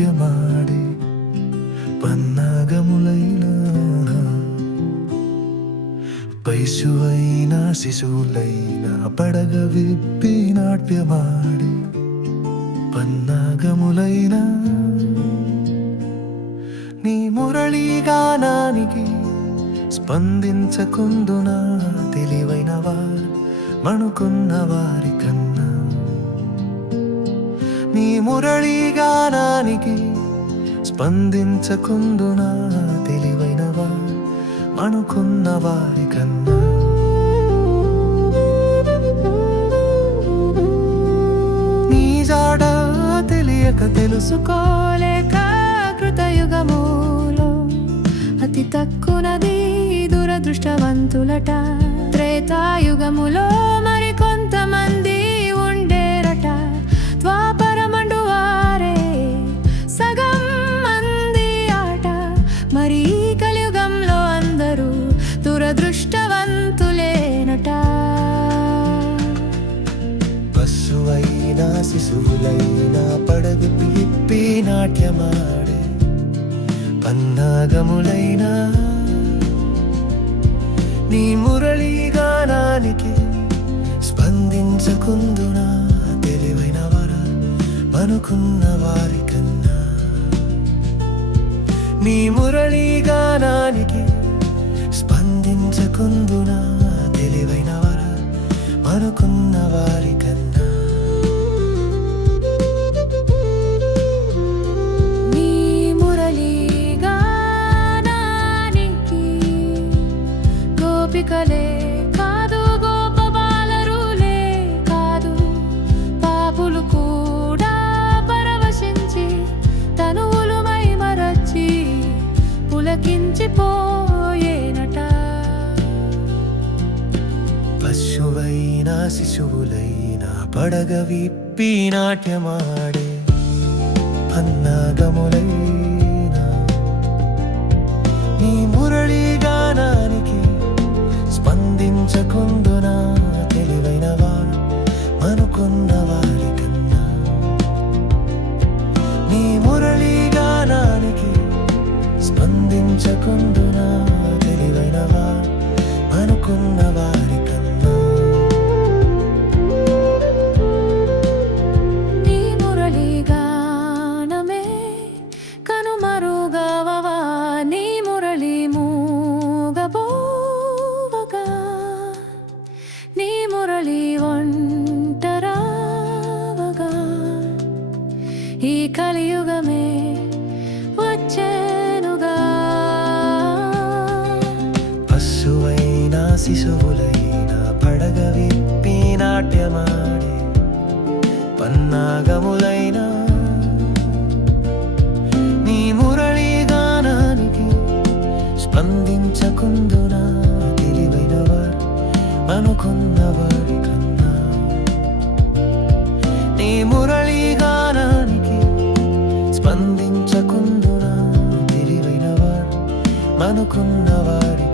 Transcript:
నాట్యమాడే పన్నాగములైన పైశువైన శిశువులైన పడగ విప్పి నాట్యమాడే పన్నాగములైన నీ మురళీగానానికి స్పందించకుందునా తెలివైన వారు మణుకున్న వారి కన్నా నీ మురళీగానానికి స్పందించకుందునా తెలివైన వారు మణుకున్న వారి కన్నా నీ జాడ తెలియక తెలుసుకోలేక కృతయుగములో అతి తక్కువది దురదృష్టవంతులట త్రేతాయుగములో మరి కొంతమంది ఉండేరట ద్వాపరమండు వారే సగం మంది ఆట మరి కలియుగంలో అందరూ దురదృష్టవంతులేనట పశువైన శిశువులైన పడగ విప్పి నాట్యమాడే పన్నాగములైన నీ మురళీగానానికి స్పందించకుందునా తెలివైన వారు మనుకున్న వారి కన్నా నీ మురళీగానానికి స్పందించకుందునా తెలివైన వారు మనుకున్న వారి కన్నా గోపికలే కాదు గోప బాలరులే కాదు పాపులు కూడా పరవశించి తనువులు మైమరచి పులకించిపోయేనట పశువైన శిశువులైన పడగ విప్పి నాట్యమాడే పన్నాగములైన నీ మురళీగానానికి స్పందించకుందునా తెలివైన వారు మనుకున్న వారి కన్నా నీ మురళీగానానికి స్పందించకుందునా తెలివైన వారు మనుకున్న వారి కన్నా నీ మురళీగానమే కనుమరుగవవా నీ మురళీ మూగబోవగా నీ మురళి ఒంటరావగా ఈ కలియుగమే వచ్చేనుగా పశువైన శిశువులైన పడగ విప్పి నాట్యమాడే పన్నాగములైన నీ మురళీగానానికి స్పందించకుందునా తెలివైన వారు అనుకున్న వారి కన్నా నీ మురళీగానానికి స్పందించకుందునా తెలివైన వారు అనుకున్న వారి